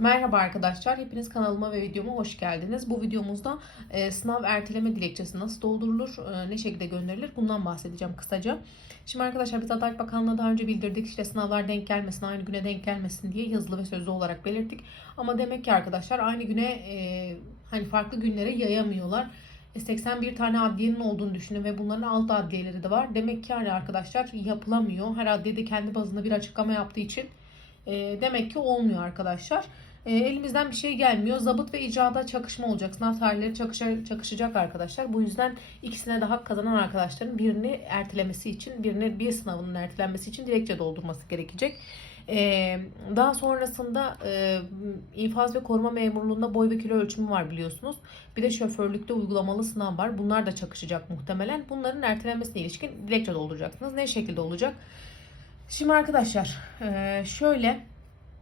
Merhaba arkadaşlar, hepiniz kanalıma ve videoma hoş geldiniz. Bu videomuzda e, sınav erteleme dilekçesi nasıl doldurulur, e, ne şekilde gönderilir bundan bahsedeceğim kısaca. Şimdi arkadaşlar biz Adalet Bakanlığı'na daha önce bildirdik işte sınavlar denk gelmesin, aynı güne denk gelmesin diye yazılı ve sözlü olarak belirttik. Ama demek ki arkadaşlar aynı güne e, hani farklı günlere yayamıyorlar. E, 81 tane adliyenin olduğunu düşünün ve bunların alt adliyeleri de var. Demek ki yani arkadaşlar yapılamıyor. Her adliye de kendi bazında bir açıklama yaptığı için e, demek ki olmuyor arkadaşlar. E, elimizden bir şey gelmiyor. Zabıt ve icrada çakışma olacak. Sınav tarihleri çakışa, çakışacak arkadaşlar. Bu yüzden ikisine de hak kazanan arkadaşların birini ertelemesi için, birini bir sınavının ertelenmesi için dilekçe doldurması gerekecek. E, daha sonrasında e, infaz ve koruma memurluğunda boy ve kilo ölçümü var biliyorsunuz. Bir de şoförlükte uygulamalı sınav var. Bunlar da çakışacak muhtemelen. Bunların ertelenmesine ilişkin dilekçe dolduracaksınız. Ne şekilde olacak? Şimdi arkadaşlar e, şöyle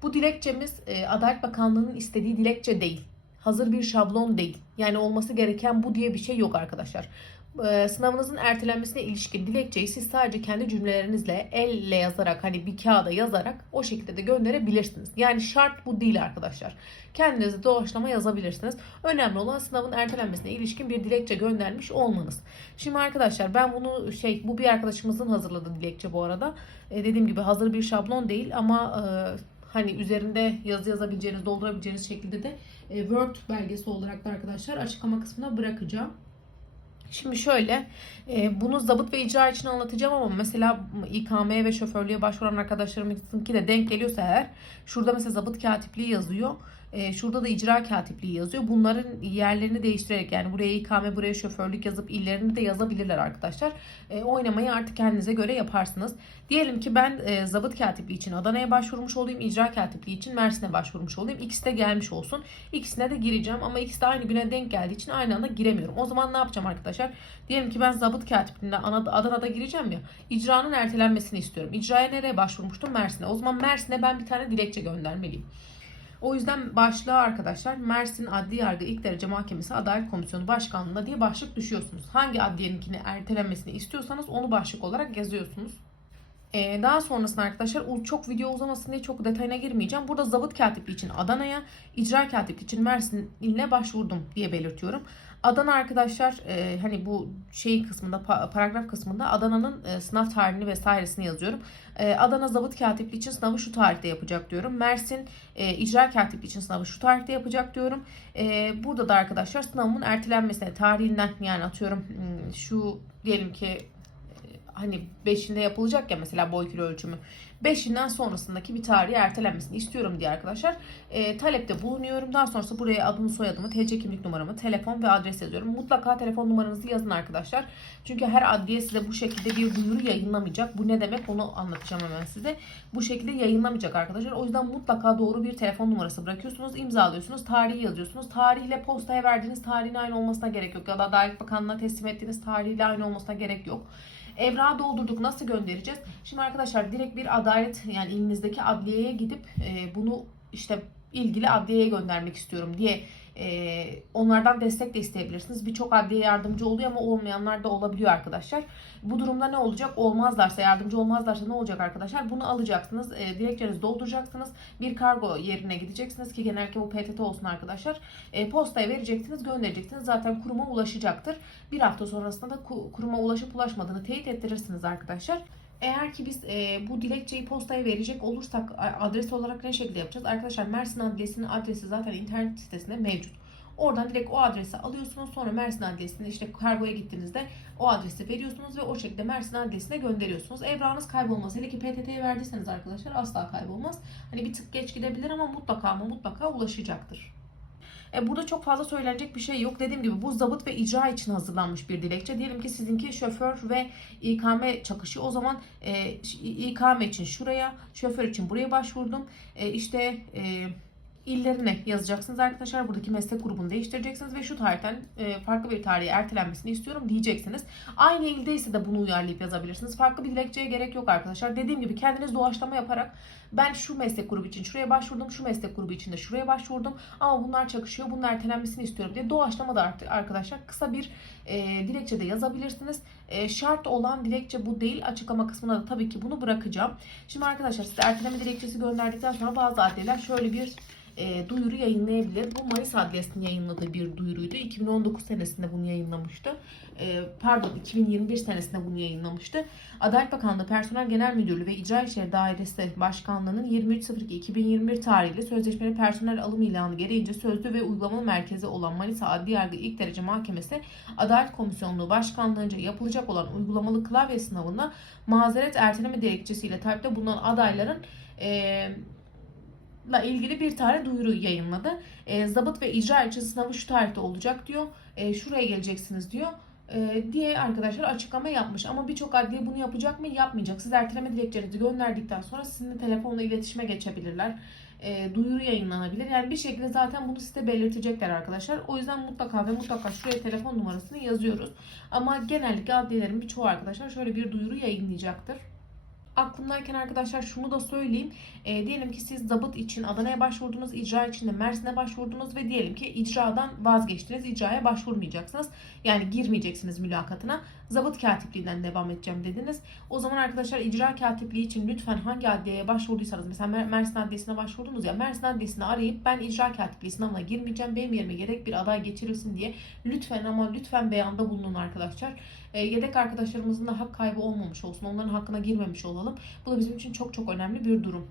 bu dilekçemiz e, Adalet Bakanlığı'nın istediği dilekçe değil. Hazır bir şablon değil. Yani olması gereken bu diye bir şey yok arkadaşlar. E, Sınavınızın ertelenmesine ilişkin dilekçeyi siz sadece kendi cümlelerinizle elle yazarak hani bir kağıda yazarak o şekilde de gönderebilirsiniz. Yani şart bu değil arkadaşlar. Kendinize doğaçlama yazabilirsiniz. Önemli olan sınavın ertelenmesine ilişkin bir dilekçe göndermiş olmanız. Şimdi arkadaşlar ben bunu şey bu bir arkadaşımızın hazırladığı dilekçe bu arada. E, dediğim gibi hazır bir şablon değil ama e, hani üzerinde yazı yazabileceğiniz, doldurabileceğiniz şekilde de e, Word belgesi olarak da arkadaşlar açıklama kısmına bırakacağım. Şimdi şöyle, e, bunu zabıt ve icra için anlatacağım ama mesela İKM ve şoförlüğe başvuran arkadaşlarımızınki de denk geliyorsa eğer, şurada mesela zabıt katipliği yazıyor. E, şurada da icra katipliği yazıyor. Bunların yerlerini değiştirerek yani buraya İKM, buraya şoförlük yazıp illerini de yazabilirler arkadaşlar. E, oynamayı artık kendinize göre yaparsınız. Diyelim ki ben e, zabıt katipliği için Adana'ya başvurmuş olayım, icra katipliği için Mersin'e başvurmuş olayım. İkisi de gelmiş olsun. İkisine de gireceğim ama ikisi de aynı güne denk geldiği için aynı anda giremiyorum. O zaman ne yapacağım arkadaşlar? Diyelim ki ben zabıt katipliğinde Adana'da gireceğim ya. İcranın ertelenmesini istiyorum. İcraya nereye başvurmuştum? Mersin'e. O zaman Mersin'e ben bir tane dilekçe göndermeliyim. O yüzden başlığa arkadaşlar Mersin Adli Yargı İlk Derece Mahkemesi Adalet Komisyonu Başkanlığı'na diye başlık düşüyorsunuz. Hangi adliyeninkini ertelenmesini istiyorsanız onu başlık olarak yazıyorsunuz. Ee, daha sonrasında arkadaşlar çok video uzamasın diye çok detayına girmeyeceğim. Burada zabıt katipliği için Adana'ya, icra katipliği için Mersin iline başvurdum diye belirtiyorum. Adana arkadaşlar e, hani bu şey kısmında paragraf kısmında Adana'nın e, sınav tarihini vesairesini yazıyorum. E, Adana zabıt katipliği için sınavı şu tarihte yapacak diyorum. Mersin e, icra katipliği için sınavı şu tarihte yapacak diyorum. E, burada da arkadaşlar sınavımın ertelenmesine tarihinden yani atıyorum hmm, şu diyelim ki hani 5'inde yapılacak ya mesela boy kilo ölçümü. 5'inden sonrasındaki bir tarihi ertelenmesini istiyorum diye arkadaşlar e, talepte bulunuyorum. Daha sonrası buraya adımı soyadımı, TC kimlik numaramı, telefon ve adres yazıyorum. Mutlaka telefon numaranızı yazın arkadaşlar. Çünkü her adliye size bu şekilde bir duyuru yayınlamayacak. Bu ne demek onu anlatacağım hemen size. Bu şekilde yayınlamayacak arkadaşlar. O yüzden mutlaka doğru bir telefon numarası bırakıyorsunuz, imzalıyorsunuz, tarihi yazıyorsunuz. Tarihle postaya verdiğiniz tarihin aynı olmasına gerek yok. Ya da Adalet Bakanlığı'na teslim ettiğiniz tarihle aynı olmasına gerek yok. Evrağı doldurduk. Nasıl göndereceğiz? Şimdi arkadaşlar direkt bir adalet yani ilinizdeki adliyeye gidip e, bunu işte ilgili adliyeye göndermek istiyorum diye e, onlardan destek de isteyebilirsiniz. Birçok adliye yardımcı oluyor ama olmayanlar da olabiliyor arkadaşlar. Bu durumda ne olacak? Olmazlarsa, yardımcı olmazlarsa ne olacak arkadaşlar? Bunu alacaksınız. E, dilekçenizi dolduracaksınız. Bir kargo yerine gideceksiniz ki genellikle bu PTT olsun arkadaşlar. E, postaya vereceksiniz, göndereceksiniz. Zaten kuruma ulaşacaktır. Bir hafta sonrasında da kuruma ulaşıp ulaşmadığını teyit ettirirsiniz arkadaşlar. Eğer ki biz e, bu dilekçeyi postaya verecek olursak adres olarak ne şekilde yapacağız? Arkadaşlar Mersin Adliyesi'nin adresi zaten internet sitesinde mevcut. Oradan direkt o adresi alıyorsunuz. Sonra Mersin Adliyesi'ne işte kargoya gittiğinizde o adresi veriyorsunuz ve o şekilde Mersin Adliyesi'ne gönderiyorsunuz. Evrağınız kaybolmaz. Hele ki PTT'ye verdiyseniz arkadaşlar asla kaybolmaz. Hani bir tık geç gidebilir ama mutlaka ama mutlaka ulaşacaktır. E, burada çok fazla söylenecek bir şey yok. Dediğim gibi bu zabıt ve icra için hazırlanmış bir dilekçe. Diyelim ki sizinki şoför ve İKM çakışı. O zaman e, İKM için şuraya, şoför için buraya başvurdum. E, işte e, illerine yazacaksınız arkadaşlar. Buradaki meslek grubunu değiştireceksiniz ve şu tarihten e, farklı bir tarihe ertelenmesini istiyorum diyeceksiniz. Aynı ildeyse de bunu uyarlayıp yazabilirsiniz. Farklı bir dilekçeye gerek yok arkadaşlar. Dediğim gibi kendiniz doğaçlama yaparak ben şu meslek grubu için şuraya başvurdum, şu meslek grubu için de şuraya başvurdum ama bunlar çakışıyor, bunun ertelenmesini istiyorum diye doğaçlama da arkadaşlar kısa bir e, dilekçe de yazabilirsiniz. E, şart olan dilekçe bu değil. Açıklama kısmına da tabii ki bunu bırakacağım. Şimdi arkadaşlar size erteleme dilekçesi gönderdikten sonra bazı adliyeler şöyle bir e, duyuru yayınlayabilir. Bu Manisa Adliyesi'nin yayınladığı bir duyuruydu. 2019 senesinde bunu yayınlamıştı. E, pardon 2021 senesinde bunu yayınlamıştı. Adalet Bakanlığı Personel Genel Müdürlüğü ve İcra İşleri Dairesi Başkanlığı'nın 23.02.2021 tarihli sözleşmeli personel alım ilanı gereğince sözlü ve uygulamalı merkezi olan Manisa Adli Yargı İlk Derece Mahkemesi Adalet Komisyonluğu Başkanlığı'nca yapılacak olan uygulamalı klavye sınavına mazeret erteleme dilekçesiyle talepte bulunan adayların e, la ilgili bir tane duyuru yayınladı. E, zabıt ve icra ilçesi sınavı şu tarihte olacak diyor. E, şuraya geleceksiniz diyor. E, diye arkadaşlar açıklama yapmış. Ama birçok adliye bunu yapacak mı? Yapmayacak. Siz erteleme dilekçenizi gönderdikten sonra sizinle telefonla iletişime geçebilirler. E, duyuru yayınlanabilir. Yani bir şekilde zaten bunu size belirtecekler arkadaşlar. O yüzden mutlaka ve mutlaka şuraya telefon numarasını yazıyoruz. Ama genellikle adliyelerin birçoğu arkadaşlar şöyle bir duyuru yayınlayacaktır aklımdayken arkadaşlar şunu da söyleyeyim. E, diyelim ki siz zabıt için Adana'ya başvurdunuz, icra için de Mersin'e başvurdunuz ve diyelim ki icradan vazgeçtiniz, icraya başvurmayacaksınız. Yani girmeyeceksiniz mülakatına. Zabıt katipliğinden devam edeceğim dediniz. O zaman arkadaşlar icra katipliği için lütfen hangi adliyeye başvurduysanız mesela Mer- Mersin Adliyesi'ne başvurdunuz ya Mersin Adliyesi'ne arayıp ben icra katipliği sınavına girmeyeceğim. Benim yerime gerek bir aday geçirilsin diye lütfen ama lütfen beyanda bulunun arkadaşlar. E, yedek arkadaşlarımızın da hak kaybı olmamış olsun. Onların hakkına girmemiş olalım. Bu da bizim için çok çok önemli bir durum.